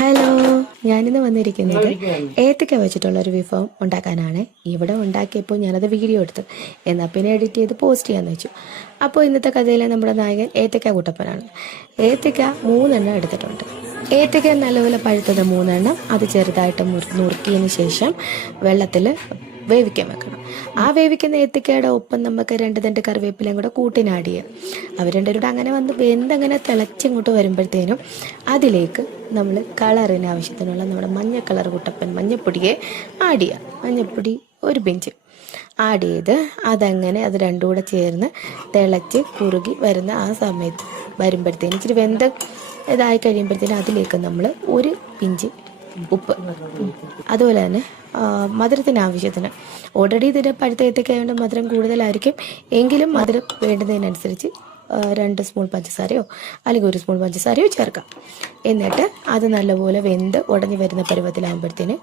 Hello, ഞാനിന്ന് വന്നിരിക്കുന്നത് ഏത്തക്ക വെച്ചിട്ടുള്ള ഒരു വിഭവം ഉണ്ടാക്കാനാണ്. ഇവിടെ ഉണ്ടാക്കിയപ്പോൾ ഞാനത് വീഡിയോ എടുത്തു, എന്നാൽ പിന്നെ എഡിറ്റ് ചെയ്ത് പോസ്റ്റ് ചെയ്യാമെന്ന് വെച്ചു. അപ്പോൾ ഇന്നത്തെ കഥയിലെ നമ്മുടെ നായകൻ ഏത്തക്ക കുട്ടപ്പനാണ്. ഏത്തക്ക 3 എടുത്തിട്ടുണ്ട്. ഏത്തക്ക നല്ലപോലെ പഴുത്തത് 3, അത് ചെറുതായിട്ട് നുറുക്കിയതിന് ശേഷം വെള്ളത്തിൽ വേവിക്കാൻ വെക്കണം. ആ വേവിക്കുന്ന ഏത്തക്കയുടെ ഒപ്പം നമുക്ക് 2 തണ്ട് കറിവേപ്പിലയും കൂടെ കൂട്ടിന് ആഡ് ചെയ്യാം. അവർ രണ്ടുപേരുടെ അങ്ങനെ വന്ന് വെന്തങ്ങനെ തിളച്ചിങ്ങോട്ട് വരുമ്പോഴത്തേനും അതിലേക്ക് നമ്മൾ കളറിന് ആവശ്യത്തിനുള്ള നമ്മുടെ മഞ്ഞ കളർ കുട്ടപ്പൻ മഞ്ഞപ്പൊടിയെ ആഡ് ചെയ്യാം. മഞ്ഞപ്പൊടി 1 പിഞ്ച് ആഡ് ചെയ്ത് അതങ്ങനെ അത് രണ്ടും കൂടെ ചേർന്ന് തിളച്ച് കുറുകി വരുന്ന ആ സമയത്ത് വരുമ്പോഴത്തേനും ഇച്ചിരി വെന്ത ഇതായി കഴിയുമ്പോഴത്തേനും അതിലേക്ക് നമ്മൾ 1 പിഞ്ച് ഉപ്പ്, അതുപോലെ തന്നെ മധുരത്തിന് ആവശ്യത്തിന്. ഓൾറെഡി ഇതിൻ്റെ പഴുത്ത ഏത്തക്കയായതുകൊണ്ട് മധുരം കൂടുതലായിരിക്കും, എങ്കിലും മധുരം വേണ്ടുന്നതിനനുസരിച്ച് 2 സ്പൂൺ പഞ്ചസാരയോ അല്ലെങ്കിൽ 1 സ്പൂൺ പഞ്ചസാരയോ ചേർക്കാം. എന്നിട്ട് അത് നല്ലപോലെ വെന്ത് ഉടഞ്ഞു വരുന്ന പരുവത്തിലാകുമ്പോഴത്തേന്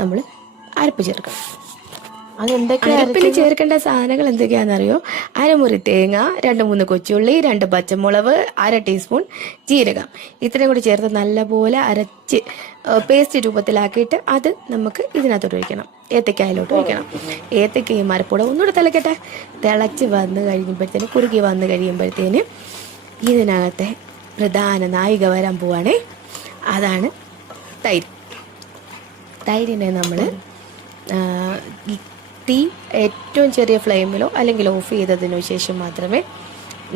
നമ്മൾ അരപ്പ് ചേർക്കാം. അരപ്പിൽ ചേർക്കേണ്ട സാധനങ്ങൾ എന്തൊക്കെയാണെന്നറിയോ? അരമുറി തേങ്ങ, 2-3 കൊച്ചുള്ളി, 2 പച്ചമുളക്, 1/2 ടീസ്പൂൺ ജീരകം, ഇത്രയും കൂടി ചേർത്ത് നല്ലപോലെ അരച്ച് പേസ്റ്റ് രൂപത്തിലാക്കിയിട്ട് അത് നമുക്ക് ഇതിനകത്തോട്ട് ഒഴിക്കണം, ഏത്തക്കായലോട്ട് ഒഴിക്കണം. ഏത്തക്കയും മരപ്പൂടെ ഒന്നുകൂടെ തിളക്കട്ടെ. തിളച്ച് വന്ന് കഴിയുമ്പോഴത്തേന് കുറുകി വന്ന് കഴിയുമ്പോഴത്തേന് ഇതിനകത്തെ പ്രധാന നായിക വരാൻ പോവാണേ. അതാണ് തൈര്. തൈരിനെ നമ്മൾ തീ ഏറ്റവും ചെറിയ ഫ്ലെയിമിലോ അല്ലെങ്കിൽ ഓഫ് ചെയ്തതിനു ശേഷം മാത്രമേ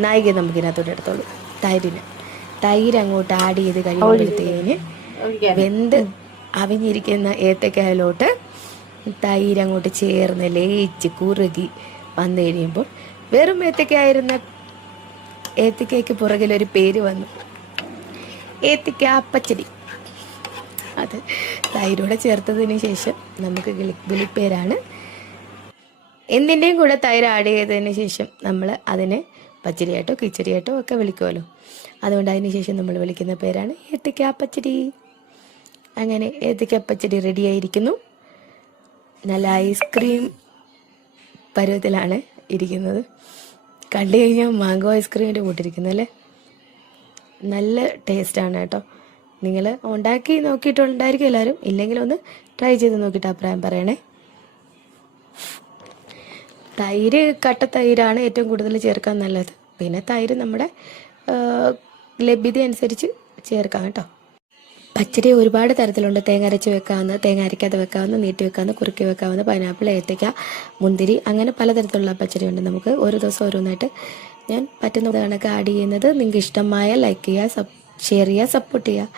നായിക നമുക്കിതിനകത്തോട്ട് എടുത്തുള്ളൂ. തൈര് അങ്ങോട്ട് ആഡ് ചെയ്ത് കഴിയുമ്പോഴത്തേന് വെന്ത് അവിഞ്ഞിരിക്കുന്ന ഏത്തക്കായലോട്ട് തൈര് അങ്ങോട്ട് ചേർന്ന് ലയിച്ച് കുറുകി വന്നു കഴിയുമ്പോൾ വെറും ഏത്തക്കായിരുന്ന ഏത്തക്കയ്ക്ക് പുറകിലൊരു പേര് വന്നു, ഏത്തക്ക പച്ചടി. അത് തൈരോടെ ചേർത്തതിന് ശേഷം നമുക്ക് വിളിപ്പേരാണ്. എന്തിൻ്റെയും കൂടെ തൈര് ആഡ് ചെയ്തതിന് ശേഷം നമ്മൾ അതിനെ പച്ചടിയായിട്ടോ കിച്ചടിയായിട്ടോ ഒക്കെ വിളിക്കുമല്ലോ. അതുകൊണ്ട് അതിന് ശേഷം നമ്മൾ വിളിക്കുന്ന പേരാണ് ഏത്തക്ക പച്ചടി. അങ്ങനെ ഏത്തക്ക പച്ചടി റെഡിയായിരിക്കുന്നു. നല്ല ഐസ്ക്രീം പരുവത്തിലാണ് ഇരിക്കുന്നത്. കണ്ടു കഴിഞ്ഞാൽ മാംഗോ ഐസ്ക്രീമിൻ്റെ കൂട്ടിരിക്കുന്നു അല്ലേ. നല്ല ടേസ്റ്റാണ് കേട്ടോ. നിങ്ങൾ ഉണ്ടാക്കി നോക്കിയിട്ടുണ്ടായിരിക്കും എല്ലാവരും. ഇല്ലെങ്കിൽ ഒന്ന് ട്രൈ ചെയ്ത് നോക്കിയിട്ട് അഭിപ്രായം പറയണേ. തൈര് കട്ട തൈരാണ് ഏറ്റവും കൂടുതൽ ചേർക്കാൻ നല്ലത്. പിന്നെ തൈര് നമ്മുടെ ലഭ്യത അനുസരിച്ച് ചേർക്കാം കേട്ടോ. പച്ചടി ഒരുപാട് തരത്തിലുണ്ട്. തേങ്ങ അരച്ച് വെക്കാവുന്ന, തേങ്ങ അരയ്ക്കാതെ വെക്കാവുന്ന, നീട്ടി വെക്കാവുന്ന, കുറുക്കി വെക്കാവുന്ന, പൈനാപ്പിൾ, ഏത്തയ്ക്ക, മുന്തിരി, അങ്ങനെ പലതരത്തിലുള്ള പച്ചടിയുണ്ട്. നമുക്ക് ഓരോ ദിവസം ഓരോന്നായിട്ട് ഞാൻ പറ്റുന്ന കണക്ക് ആഡ് ചെയ്യുന്നത്. നിങ്ങൾക്ക് ഇഷ്ടമായ ലൈക്ക് ചെയ്യുക, ഷെയർ ചെയ്യുക, സപ്പോർട്ട് ചെയ്യുക.